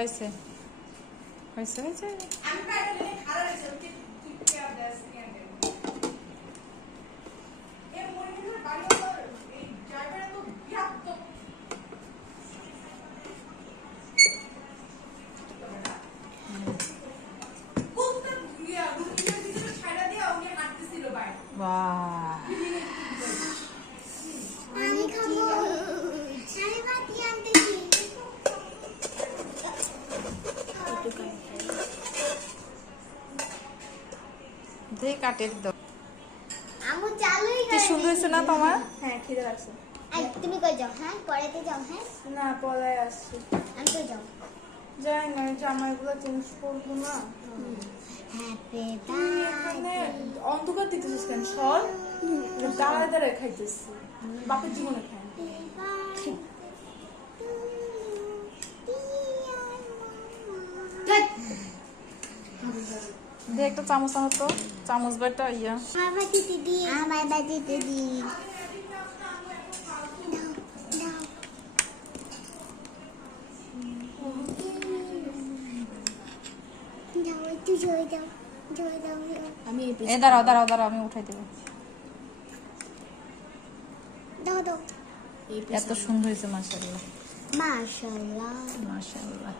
হয়েছে হয়েছে হয়েছে বাহ আমি খাবো আমি বাটি আনতে কি দে কাটে দাও আমু চালুই কি সুন্দর হয়েছে না তোমার হ্যাঁ খিদে লাগছে আই তুমি কই যাও হ্যাঁ পরেতে যাও হ্যাঁ না পলায় আসছি আমি কই যাও যাই না জামাইগুলো চেঞ্জ করবো না হ্যাপি তুই এখানে অন্ধকার দিতেছিস কেন সর দাঁড়ায় দাঁড়ায় খাইতেছি বাপের জীবনে খাই দে একটা চামচ আনো তো চামচ বাটা ইয়া আমার বাটিতে দি আমার বাটিতে দি যাও একটু জয় দাও আমি এ দাঁড়াও দাঁড়াও দাঁড়াও আমি উঠাই দেবো দাও দাও এত সুন্দর হয়েছে মাশাআল্লাহ মাশাআল্লাহ মাশাআল্লাহ